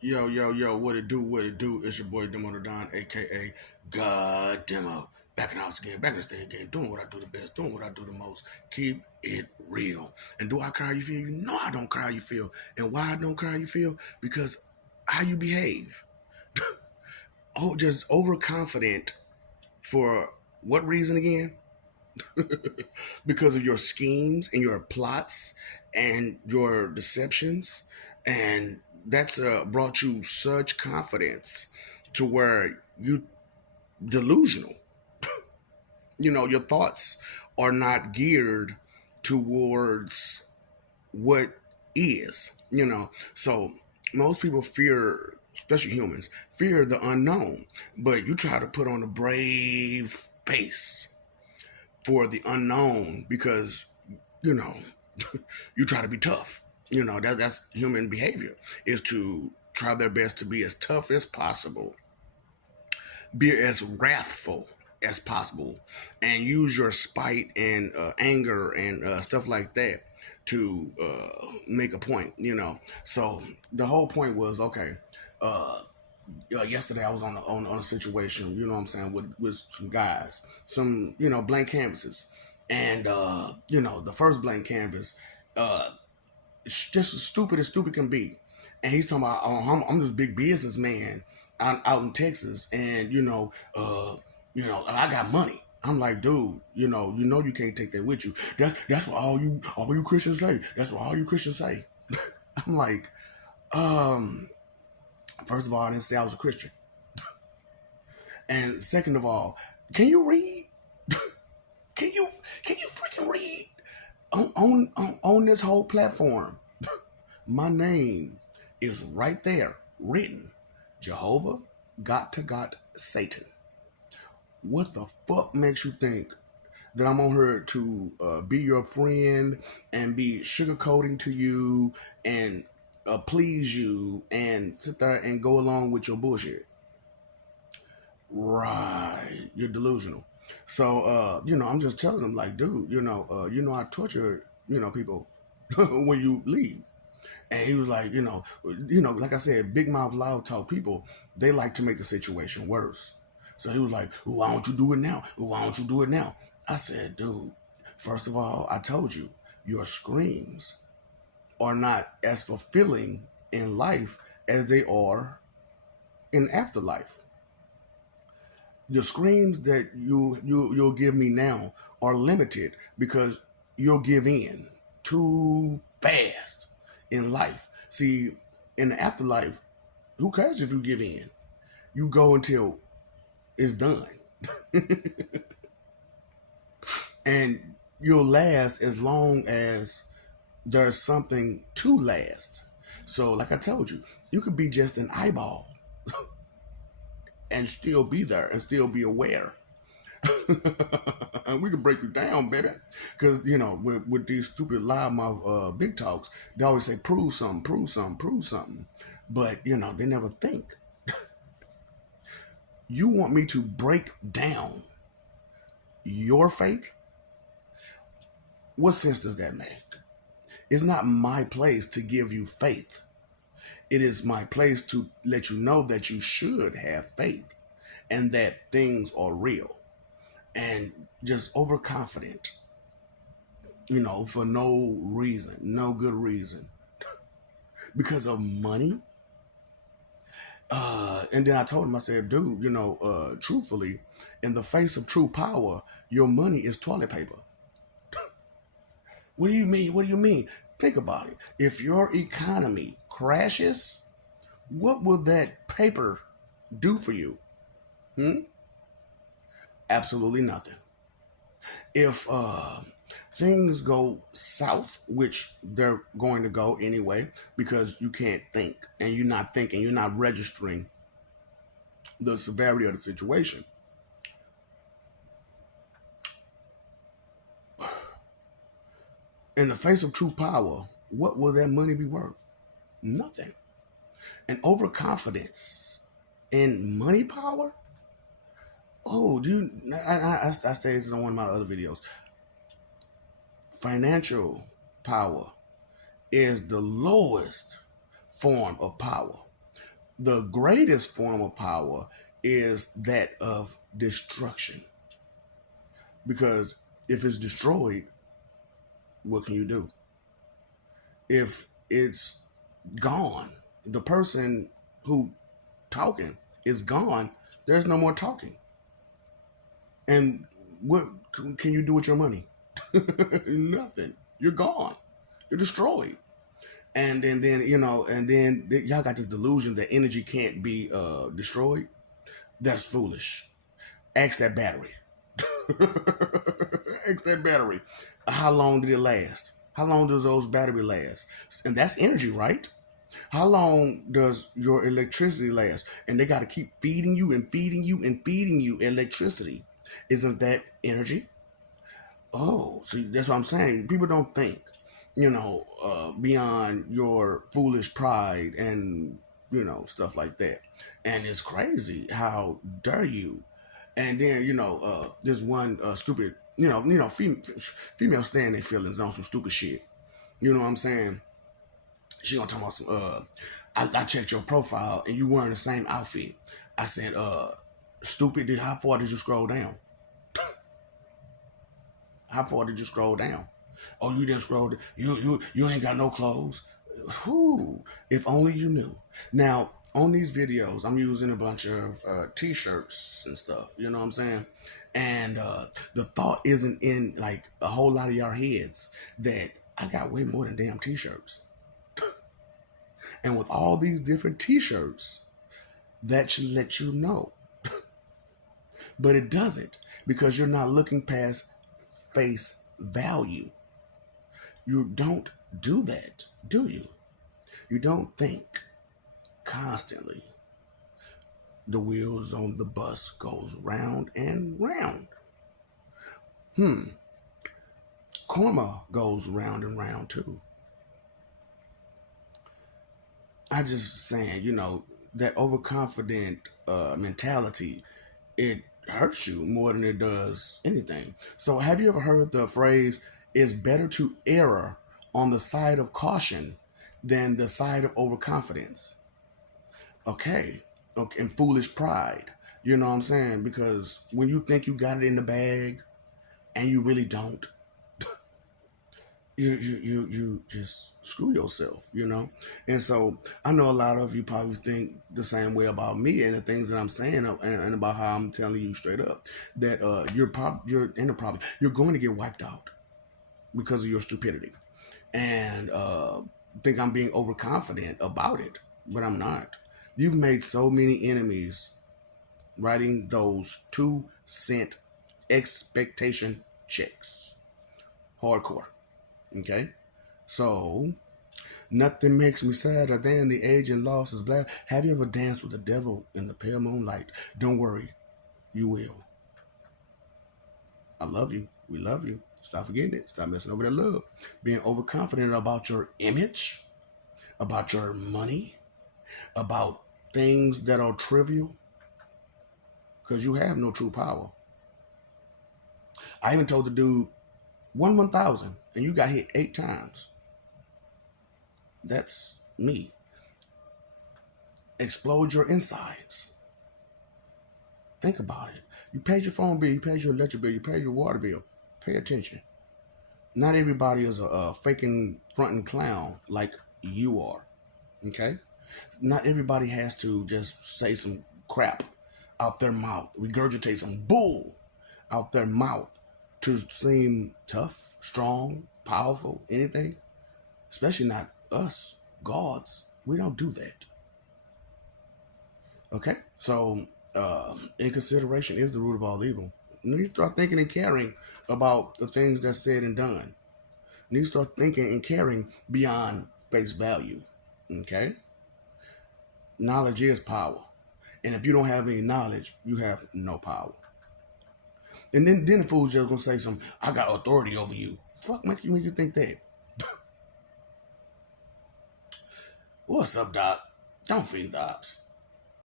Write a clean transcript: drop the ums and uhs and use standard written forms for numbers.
Yo, yo, yo, what it do, what it do? It's your boy Demo the Don, aka God Demo. Back in the house again, back in the stage again, doing what I do the best, doing what I do the most. Keep it real. And do I cry how you feel? You know I don't cry how you feel. And why I don't cry how you feel? Because how you behave. Oh, just overconfident for what reason again? Because of your schemes and your plots and your deceptions, and that's brought you such confidence to where you delusional. Your thoughts are not geared towards what is. So most people fear, especially humans, fear the unknown, but you try to put on a brave face for the unknown because you know you try to be tough. That's human behavior, is to try their best to be as tough as possible, be as wrathful as possible, and use your spite and anger and stuff like that to make a point. So the whole point was okay. uh, Yesterday I was on a situation, you know what I'm saying, with some guys, some blank canvases, and the first blank canvas, uh, it's just as stupid can be, and he's talking about, oh, I'm this big businessman out in Texas, and I got money. I'm like, dude, you can't take that with you. That's what all you Christians say. That's what all you Christians say. I'm like, um, first of all, I didn't say I was a Christian. And second of all, can you read? Can you freaking read on this whole platform? My name is right there written. Jehovah got Satan. What the fuck makes you think that I'm on here to be your friend and be sugarcoating to you and please you and sit there and go along with your bullshit? Right. You're delusional. So, I'm just telling them, like, dude, I torture, people when you leave. And he was like, like I said, big mouth, loud talk people, they like to make the situation worse. So he was like, why don't you do it now? Why don't you do it now? I said, dude, first of all, I told you, your screams are not as fulfilling in life as they are in afterlife. The screams that you'll give me now are limited because you'll give in too fast in life. See, in the afterlife, who cares if you give in? You go until it's done. And you'll last as long as there's something to last. So, like I told you, you could be just an eyeball and still be there and still be aware. And we can break it down, baby. Because, with these stupid loudmouth big talks, they always say, prove something, prove something, prove something. But, they never think. You want me to break down your faith? What sense does that make? It's not my place to give you faith. It is my place to let you know that you should have faith and that things are real. And just overconfident, for no reason, no good reason, because of money. And then I told him, I said, dude, truthfully, in the face of true power, your money is toilet paper. What do you mean? What do you mean? Think about it. If your economy crashes, what will that paper do for you? Absolutely nothing. If things go south, which they're going to go anyway, because you can't think and you're not thinking, you're not registering the severity of the situation. In the face of true power, what will that money be worth? Nothing. And overconfidence in money power. Oh, dude, I stated this on one of my other videos. Financial power is the lowest form of power. The greatest form of power is that of destruction. Because if it's destroyed, what can you do? If it's gone, the person who talking is gone, there's no more talking. And what can you do with your money? Nothing. You're gone. You're destroyed. And then and then y'all got this delusion that energy can't be destroyed. That's foolish. Ask that battery. Ask that battery. How long did it last? How long does those battery last? And that's energy, right? How long does your electricity last? And they got to keep feeding you and feeding you and feeding you electricity. Isn't that energy? Oh, see, that's what I'm saying. People don't think, beyond your foolish pride and, stuff like that. And it's crazy. How dare you? And then, there's one stupid, female stand their feelings on some stupid shit. You know what I'm saying? She gonna talk about some, I checked your profile and you wearing the same outfit. I said, stupid, how far did you scroll down? How far did you scroll down? Oh, you didn't scroll. You ain't got no clothes. Whew, if only you knew. Now on these videos, I'm using a bunch of t-shirts and stuff. You know what I'm saying? And the thought isn't in like a whole lot of y'all heads that I got way more than damn t-shirts. And with all these different t-shirts, that should let you know. But it doesn't, because you're not looking past face value. You don't do that, do you? You don't think constantly. The wheels on the bus goes round and round. Karma goes round and round too. I just saying, that overconfident mentality, it hurts you more than it does anything. So have you ever heard the phrase, it's better to err on the side of caution than the side of overconfidence? Okay. Okay, and foolish pride. You know what I'm saying? Because when you think you got it in the bag and you really don't, you just screw yourself. And so I know a lot of you probably think the same way about me and the things that I'm saying, and about how I'm telling you straight up that you're in a problem. You're going to get wiped out because of your stupidity, and think I'm being overconfident about it, but I'm not. You've made so many enemies writing those 2 cent expectation checks. Hardcore. Okay? So, nothing makes me sadder than the age and loss is black. Have you ever danced with the devil in the pale moonlight? Don't worry, you will. I love you. We love you. Stop forgetting it. Stop messing over that love. Being overconfident about your image, about your money, about things that are trivial, because you have no true power. I even told the dude, 1,000, and you got hit 8 times. That's me. Explode your insides. Think about it. You paid your phone bill, you paid your electric bill, you paid your water bill. Pay attention. Not everybody is a faking fronting clown like you are. Okay? Not everybody has to just say some crap out their mouth, regurgitate some bull out their mouth to seem tough, strong, powerful, anything. Especially not us, gods. We don't do that. Okay? So, inconsideration is the root of all evil. You need to start thinking and caring about the things that's said and done. You need to start thinking and caring beyond face value. Okay? Knowledge is power. And if you don't have any knowledge, you have no power. And then the fool's just gonna say something, I got authority over you. Fuck make you think that. What's up, Doc? Don't feed the ops.